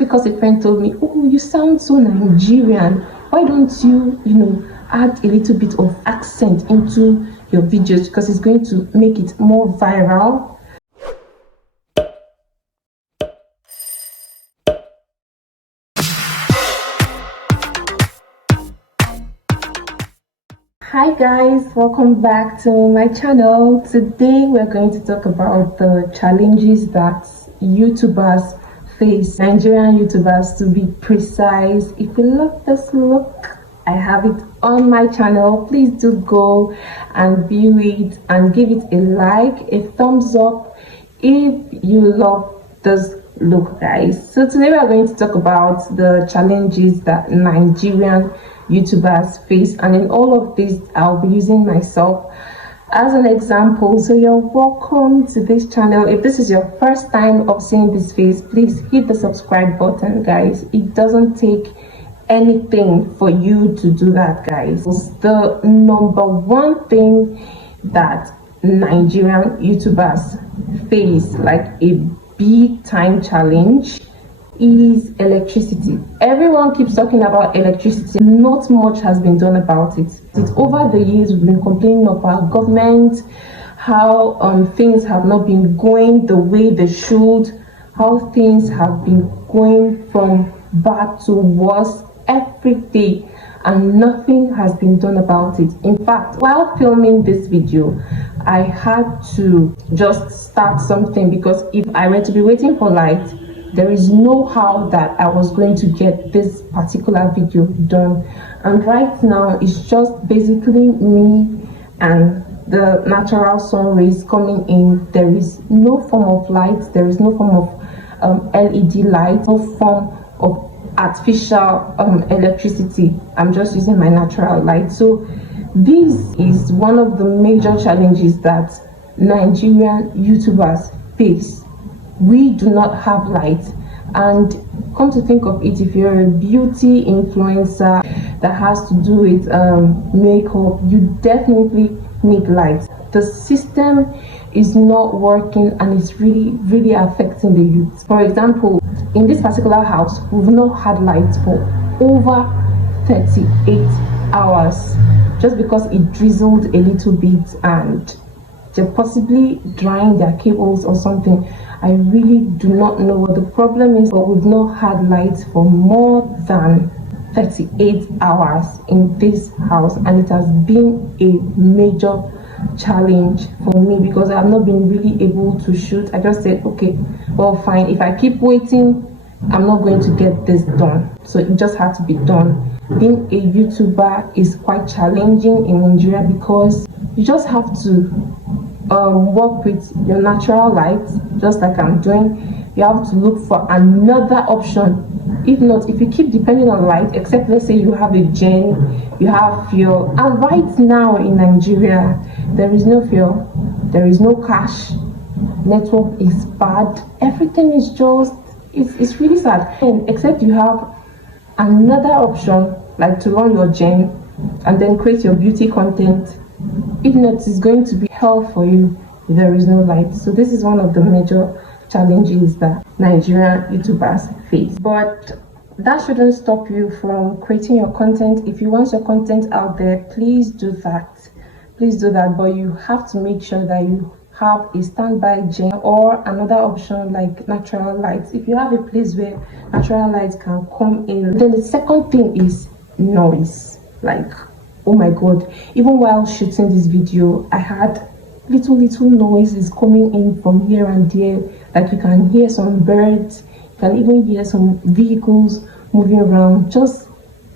because a friend told me, oh, you sound so Nigerian, why don't you add a little bit of accent into your videos, because it's going to make it more viral. Hi guys, welcome back to my channel. Today we're going to talk about the challenges that YouTubers face, Nigerian YouTubers to be precise. If you love this look, I have it on my channel. Please do go and view it and give it a like, a thumbs up if you love this look, guys. So today we are going to talk about the challenges that Nigerian YouTubers face, and in all of this I'll be using myself as an example. So you're welcome to this channel. If this is your first time of seeing this face, please hit the subscribe button, guys. It doesn't take anything for you to do that, guys. The number one thing that Nigerian YouTubers face, like a big time challenge, is electricity. Everyone keeps talking about electricity. Not much has been done about it. Over the years, we've been complaining of our government, how things have not been going the way they should, how things have been going from bad to worse every day, and nothing has been done about it. In fact, while filming this video, I had to just start something, because if I were to be waiting for light, there is no how that I was going to get this particular video done. And right now it's just basically me and the natural sun rays coming in. There is no form of light, there is no form of LED light, no form of artificial electricity. I'm just using my natural light. So this is one of the major challenges that Nigerian YouTubers face. We do not have light, and come to think of it, if you're a beauty influencer that has to do with makeup, you definitely need light. The system is not working, and it's really affecting the youth. For example, in this particular house, we've not had light for over 38 hours just because it drizzled a little bit and they're possibly drying their cables or something. I really do not know what the problem is, but we've not had lights for more than 38 hours in this house, and it has been a major challenge for me because I have not been really able to shoot. I just said, okay, well, fine, if I keep waiting, I'm not going to get this done. So it just had to be done. Being a YouTuber is quite challenging in Nigeria because you just have to work with your natural light, just like I'm doing. You have to look for another option. If not, if you keep depending on light, except let's say you have a gen, you have fuel, and right now in Nigeria there is no fuel, there is no cash, network is bad, everything is just, it's really sad. And except you have another option, like to run your gen and then create your beauty content. If not, it's going to be hell for you if there is no light. So this is one of the major challenges that Nigerian YouTubers face. But that shouldn't stop you from creating your content. If you want your content out there, please do that. Please do that. But you have to make sure that you have a standby gen or another option like natural lights. If you have a place where natural lights can come in. Then the second thing is noise. Like, oh my god, even while shooting this video, I had little noises coming in from here and there. Like you can hear some birds, you can even hear some vehicles moving around, just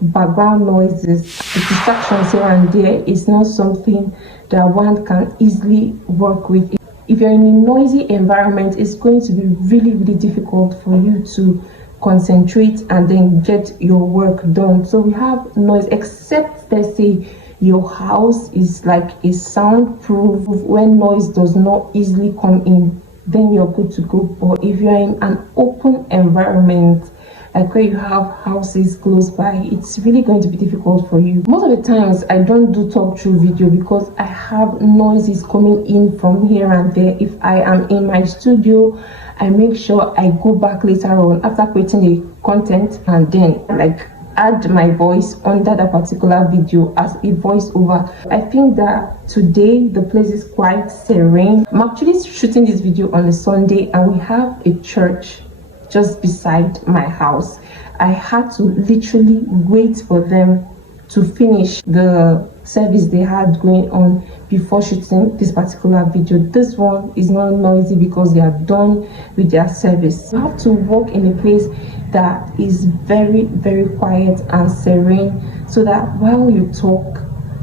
background noises. The distractions here and there is not something that one can easily work with. If you're in a noisy environment, it's going to be really difficult for you to concentrate and then get your work done. So we have noise, except let's say your house is like a soundproof where noise does not easily come in, then you're good to go. But if you're in an open environment like where you have houses close by, it's really going to be difficult for you. Most of the times I don't do talk through video because I have noises coming in from here and there. If I am in my studio, I make sure I go back later on after creating the content and then like add my voice under that particular video as a voiceover. I think that today the place is quite serene. I'm actually shooting this video on a Sunday and we have a church just beside my house. I had to literally wait for them to finish the service they had going on before shooting this particular video. This one is not noisy because they are done with their service. You have to walk in a place that is very, very quiet and serene so that while you talk,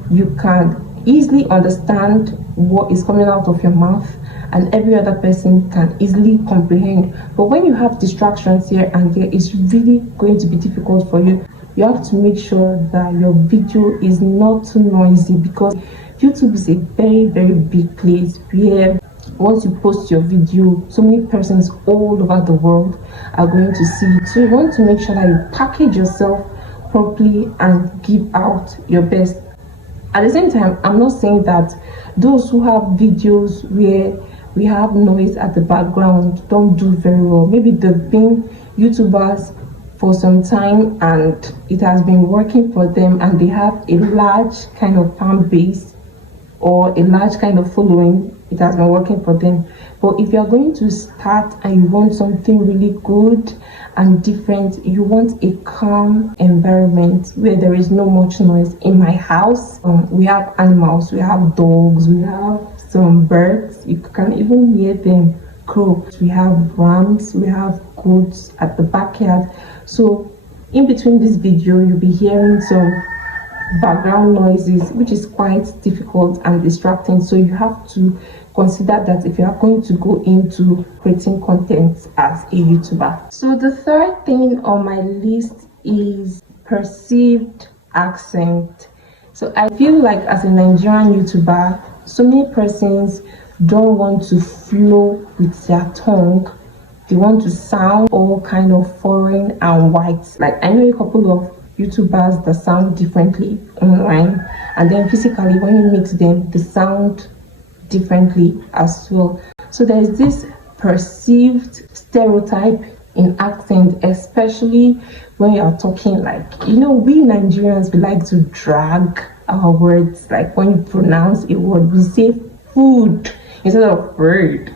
you can easily understand what is coming out of your mouth and every other person can easily comprehend. But when you have distractions here and there, it's really going to be difficult for you. You have to make sure that your video is not too noisy because YouTube is a very, very big place where once you post your video, so many persons all over the world are going to see it. So you want to make sure that you package yourself properly and give out your best. At the same time, I'm not saying that those who have videos where we have noise at the background don't do very well. Maybe they've been YouTubers for some time and it has been working for them and they have a large kind of fan base or a large kind of following. It has been working for them. But if you're going to start and you want something really good and different, you want a calm environment where there is no much noise. In my house, we have animals, we have dogs, we have some birds, you can even hear them crow. We have rams, we have goats at the backyard. So in between this video, you'll be hearing some background noises, which is quite difficult and distracting. So you have to consider that if you are going to go into creating content as a YouTuber. So the third thing on my list is perceived accent. So I feel like as a Nigerian YouTuber, so many persons don't want to flow with their tongue. They want to sound all kind of foreign and white. Like I know a couple of YouTubers that sound differently online, and then physically when you meet them, they sound differently as well. So there is this perceived stereotype in accent, especially when you are talking like, you know, we Nigerians, we like to drag our words. Like when you pronounce a word, we say food instead of bird.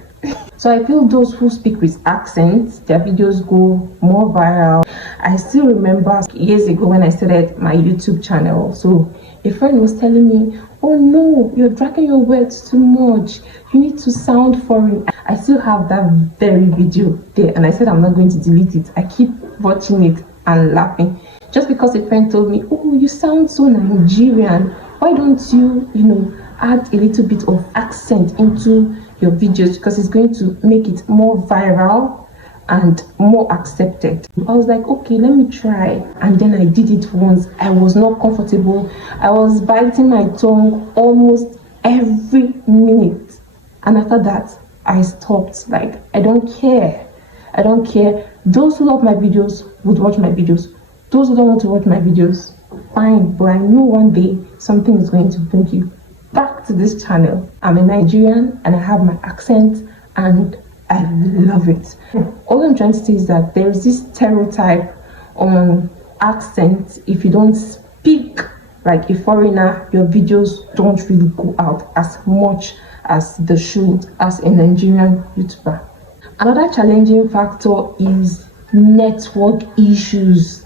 So I feel those who speak with accents, their videos go more viral. I still remember years ago when I started my YouTube channel. So a friend was telling me, oh no, you're dragging your words too much. You need to sound foreign. I still have that very video there and I said I'm not going to delete it. I keep watching it and laughing. Just because a friend told me, oh, you sound so Nigerian. Why don't you, add a little bit of accent into your videos because it's going to make it more viral and more accepted. I was like, okay, let me try. And then I did it once. I was not comfortable. I was biting my tongue almost every minute. And after that, I stopped. Like, I don't care. I don't care. Those who love my videos would watch my videos. Those who don't want to watch my videos, fine. But I know one day something is going to bring you back to this channel. I'm a Nigerian and I have my accent and I love it. All I'm trying to say is that there's this stereotype on accent. If you don't speak like a foreigner, your videos don't really go out as much as they should as a Nigerian YouTuber. Another challenging factor is network issues.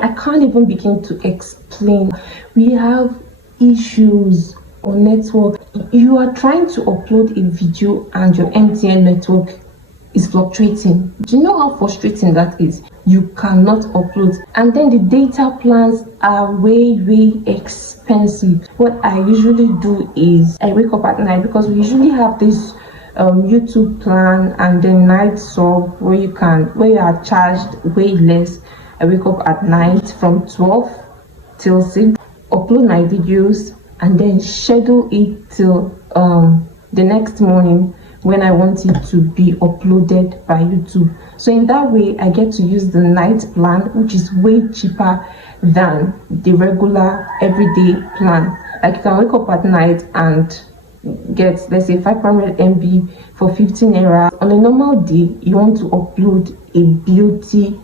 I can't even begin to explain. We have issues on network. You are trying to upload a video and your MTN network is fluctuating. Do you know how frustrating that is? You cannot upload, and then the data plans are way expensive. What I usually do is I wake up at night because we usually have this YouTube plan and then night sub where you are charged way less. I wake up at night from 12 till 6, upload my videos and then schedule it till the next morning when I want it to be uploaded by YouTube. So in that way, I get to use the night plan, which is way cheaper than the regular everyday plan. Like you can wake up at night and get, let's say, 500 MB for 15 naira. On a normal day, you want to upload a beauty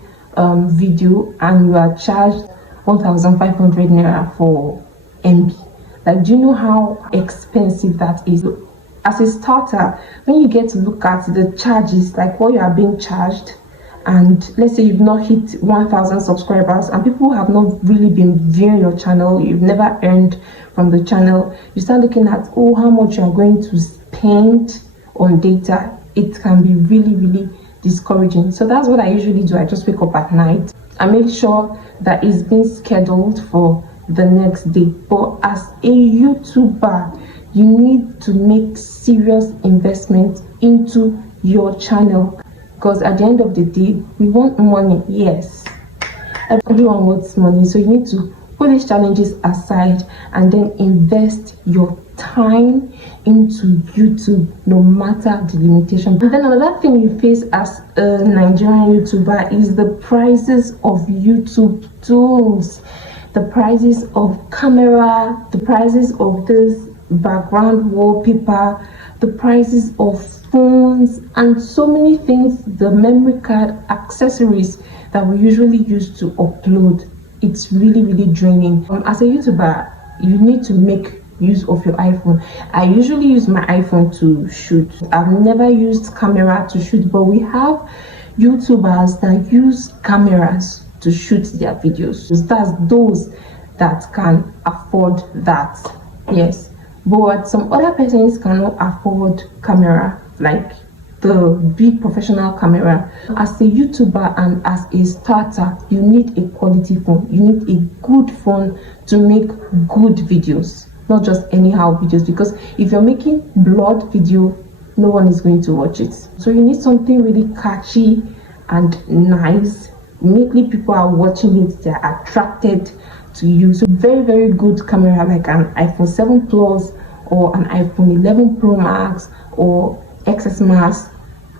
video and you are charged 1,500 naira for MB. Like, do you know how expensive that is? As a starter, when you get to look at the charges, like what you are being charged, and let's say you've not hit 1,000 subscribers and people have not really been viewing your channel, you've never earned from the channel, you start looking at, oh, how much you are going to spend on data. It can be really, really discouraging. So that's what I usually do. I just wake up at night. I make sure that it's been scheduled for the next day. But as a YouTuber, you need to make serious investment into your channel, because at the end of the day, we want money. Yes, everyone wants money. So you need to put these challenges aside and then invest your time into YouTube, no matter the limitation. And then another thing you face as a Nigerian YouTuber is the prices of YouTube tools, the prices of camera, the prices of this background wallpaper, the prices of phones, and so many things, the memory card, accessories that we usually use to upload. It's really, really draining. As a YouTuber, you need to make use of your iPhone. I usually use my iPhone to shoot. I've never used camera to shoot, but we have YouTubers that use cameras to shoot their videos. That's those that can afford that. Yes, but some other persons cannot afford camera, like the big professional camera. As a YouTuber and as a starter, you need a quality phone. You need a good phone to make good videos, not just anyhow videos, because if you're making blood video, no one is going to watch it. So you need something really catchy and nice. Immediately people are watching it, they're attracted to you. So very, very good camera, like an iPhone 7 Plus or an iPhone 11 Pro Max or XS Max.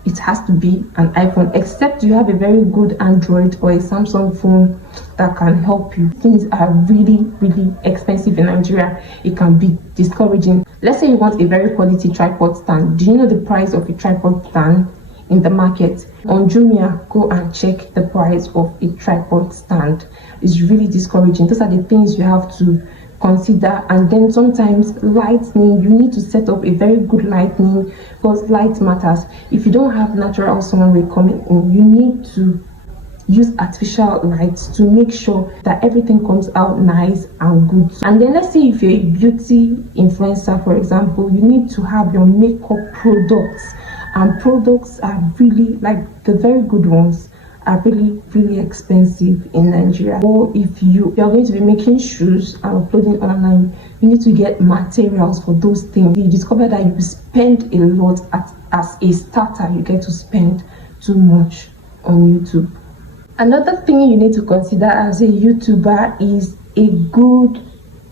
It has to be an iPhone, except you have a very good Android or a Samsung phone that can help you. Things are really, really expensive in Nigeria. It can be discouraging. Let's say you want a very quality tripod stand. Do you know the price of a tripod stand in the market? On Jumia, go and check the price of a tripod stand. It's really discouraging. Those are the things you have to consider. And then sometimes lightning, you need to set up a very good lightning, because light matters. If you don't have natural sunlight coming in, you need to use artificial lights to make sure that everything comes out nice and good. And then let's say if you're a beauty influencer, for example, you need to have your makeup products, and products are really, like, the very good ones are really, really expensive in Nigeria. Or if you're going to be making shoes and uploading online, you need to get materials for those things. You discover that you spend a lot as a starter. You get to spend too much on YouTube. Another thing you need to consider as a YouTuber is a good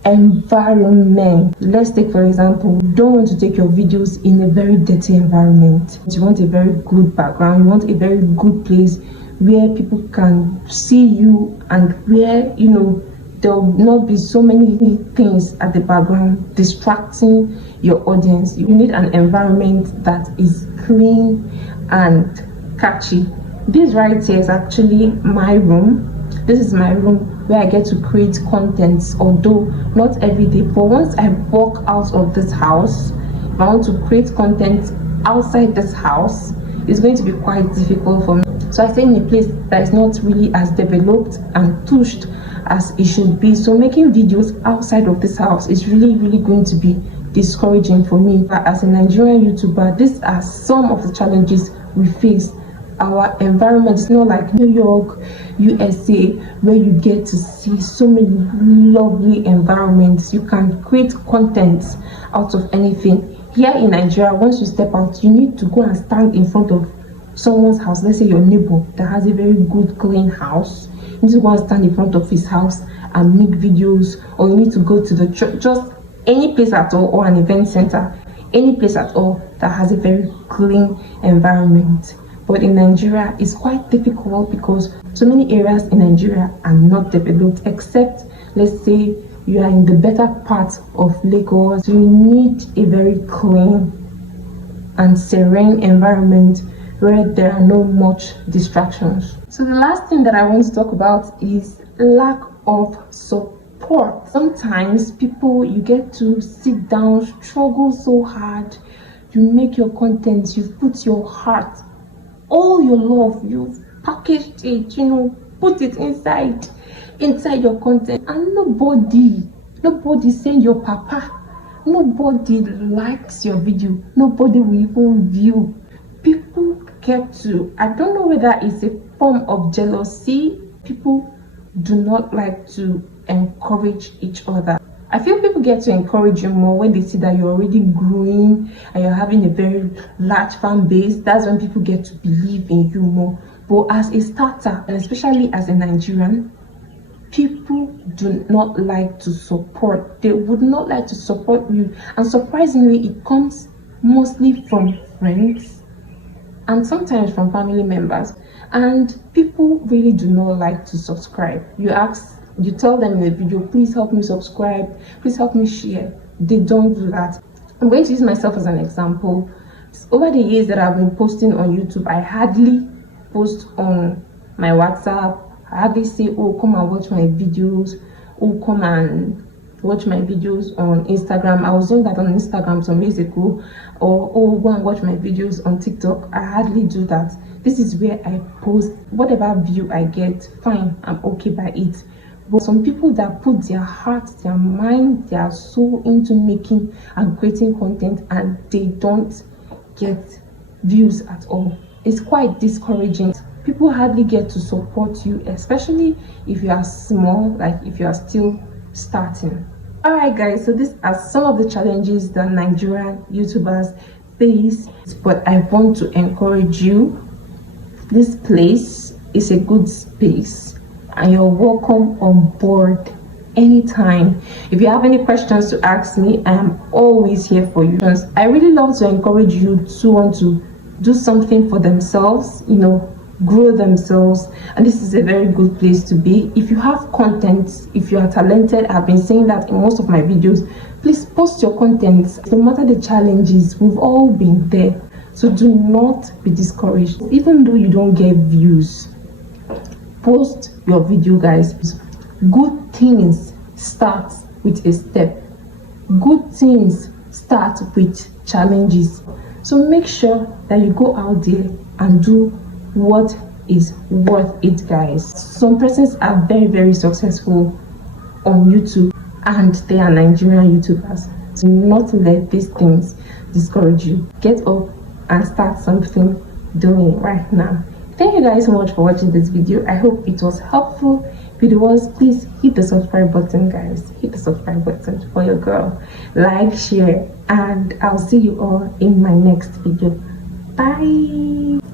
environment. Let's take, for example, you don't want to take your videos in a very dirty environment. You want a very good background. You want a very good place where people can see you, and where, you know, there will not be so many things at the background distracting your audience. You need an environment that is clean and catchy. This right here is actually my room. This is my room where I get to create content, although not every day. But once I walk out of this house, if I want to create content outside this house, it's going to be quite difficult for me. So I stay in a place that is not really as developed and pushed as it should be. So making videos outside of this house is really, really going to be discouraging for me. But as a Nigerian YouTuber, these are some of the challenges we face. Our environment is not like New York, USA, where you get to see so many lovely environments. You can create content out of anything. Here in Nigeria, once you step out, you need to go and stand in front of someone's house. Let's say your neighbor that has a very good, clean house. You need to go and stand in front of his house and make videos, or you need to go to the church, just any place at all, or an event center, any place at all that has a very clean environment. But in Nigeria, it's quite difficult because so many areas in Nigeria are not developed, except, let's say, you are in the better part of Lagos. You need a very clean and serene environment where there are no much distractions. So the last thing that I want to talk about is lack of support. Sometimes people, you get to sit down, struggle so hard, you make your content, you've put your heart, all your love, you've packaged it, put it inside your content, and nobody send your papa, nobody likes your video, nobody will even view. People get to, I don't know whether it's a form of jealousy. People do not like to encourage each other. I feel people get to encourage you more when they see that you're already growing and you're having a very large fan base. That's when people get to believe in you more. But as a starter, and especially as a Nigerian, people do not like to support. They would not like to support you. And surprisingly, it comes mostly from friends and sometimes from family members. And people really do not like to subscribe. You tell them in the video, please help me subscribe, please help me share. They don't do that. I'm going to use myself as an example. Over the years that I've been posting on YouTube, I hardly post on my WhatsApp. I hardly say, oh, come and watch my videos, oh, come and watch my videos on Instagram. I was doing that on Instagram some years ago. Or, oh, go and watch my videos on TikTok. I hardly do that. This is where I post whatever view I get. Fine, I'm okay by it. But some people that put their heart, their mind, their soul into making and creating content, and they don't get views at all, it's quite discouraging. People hardly get to support you, especially if you are small, like if you are still starting. Alright guys, so these are some of the challenges that Nigerian YouTubers face, but I want to encourage you. This place is a good space and you're welcome on board anytime. If you have any questions to ask me, I am always here for you. I really love to encourage you to want to do something for themselves, grow themselves, and this is a very good place to be. If you have content, if you are talented, I've been saying that in most of my videos, please post your content. No matter the challenges, we've all been there, so do not be discouraged. Even though you don't get views, post your video, guys. Good things start with a step. Good things start with challenges. So make sure that you go out there and do what is worth it, guys. Some persons are very, very successful on YouTube and they are Nigerian YouTubers. Do not let these things discourage you. Get up and start something doing right now. Thank you guys so much for watching this video. I hope it was helpful. If it was, please hit the subscribe button, guys. Hit the subscribe button for your girl. Like, share, and I'll see you all in my next video. Bye.